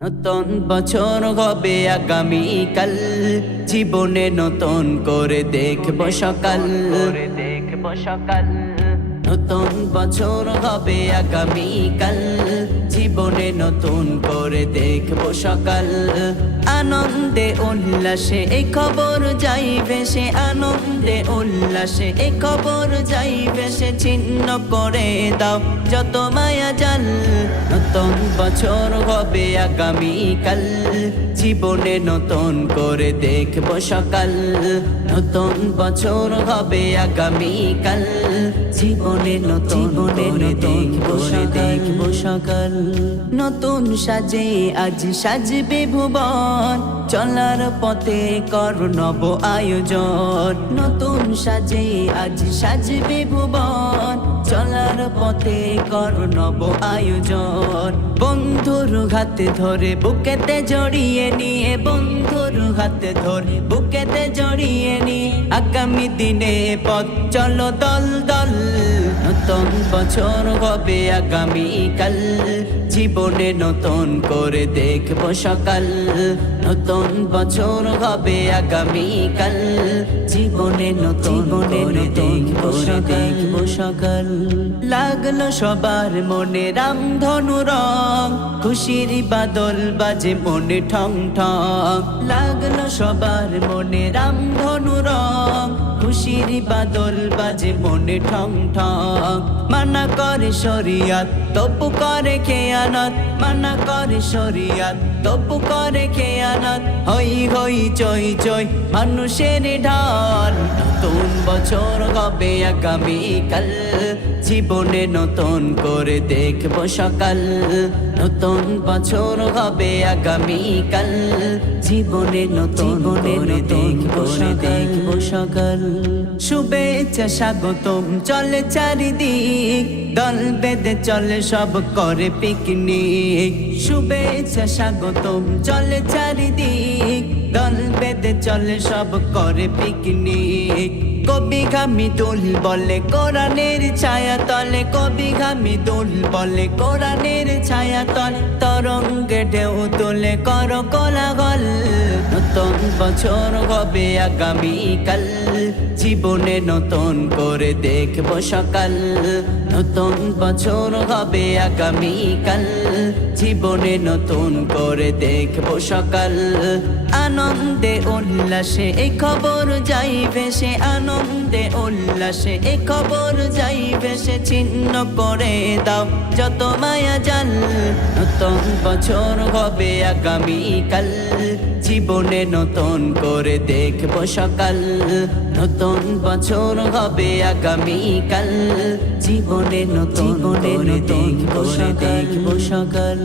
নতুন বছর হবে আগামীকাল। জীবনে নতুন করে দেখব সকাল। দেখব সকাল নতুন বছর হবে আগামীকাল। জীবনে নতুন করে দেখব সকাল। আনন্দে উল্লাসে এই খবর যাই ভেসে আনন্দে উল্লাসে এই খবর যাই ভেসে ছিন্ন করে দাও যত মায়া জাল। নতুন বছর হবে আগামীকাল জীবনে নতুন করে দেখব সকাল। নতুন বছর হবে আগামীকাল জীবনে নতুন করে দেখব দেখব সকাল। নতুন সাজে আজ সাজবে ভুবন। চলার পথে কর নব আয়োজন। নতুন সাজে আজ সাজবে ভুবন। চলার পথে কর নব আয়োজন। বন্ধুর হাতে ধরে বুকেতে জড়িয়ে নিয়ে, বন্ধুর হাতে ধরে বুকেতে জড়িয়ে নিয়ে, আগামী দিনে পথ চলো দল দল। নতুন বছর হবে আগামীকাল। জীবনে নতুন করে দেখব সকাল। নতুন বছর হবে আগামীকাল। জীবনে নতুন করে দেখব দেখব সকাল। লাগল সবার মনে রাম ধনু রং। খুশির বাদল বাজে মনে ঠং ঠং। লাগল সবার মনে রাম ধনু রং। খুশির বাদল বাজে মনে ঠং ঠং। মানা করে শরিয়াত তপু করে খেয়ানত। মানা করে শরিয়াত তপু করে খেয়ানত। হই হই চই চই মানুষের ঢাল। নতুন বছর হবে আগামীকাল। জীবনে নতুন করে দেখব সকাল। নতুন বছর হবে আগামীকাল। জীবনে নতুন করে শুভেচ্ছা স্বাগতম, চলে চারিদিক। দল বেঁধে চলে সব করে পিকনিক। শুভেচ্ছা, স্বাগতম, চলে চারিদিক। দল বেঁধে চলে সব করে পিকনিক। কবি ঘামি দোল বলে, কোরআনের ছায়া তলে। কবি ঘামি দোল বলে, কোরআনের ছায়া তল। তরঙ্গে ঢেউ তোলে, কর নতুন বছর হবে আগামীকাল। জীবনে নতুন করে দেখব সকাল। নতুন বছর হবে আগামীকাল। জীবনে নতুন করে দেখব সকাল। আনন্দে উল্লাসে এই খবর যাই ভেসে আনন্দে উল্লাসে এ খবর যাই ভেসে ছিন্ন করে দাও যত মায়া জাল। নতুন বছর হবে আগামীকাল জীবনে নতুন করে দেখব সকাল। নতুন বছর হবে আগামীকাল জীবনে নতুন করে দেখব দেখব সকাল।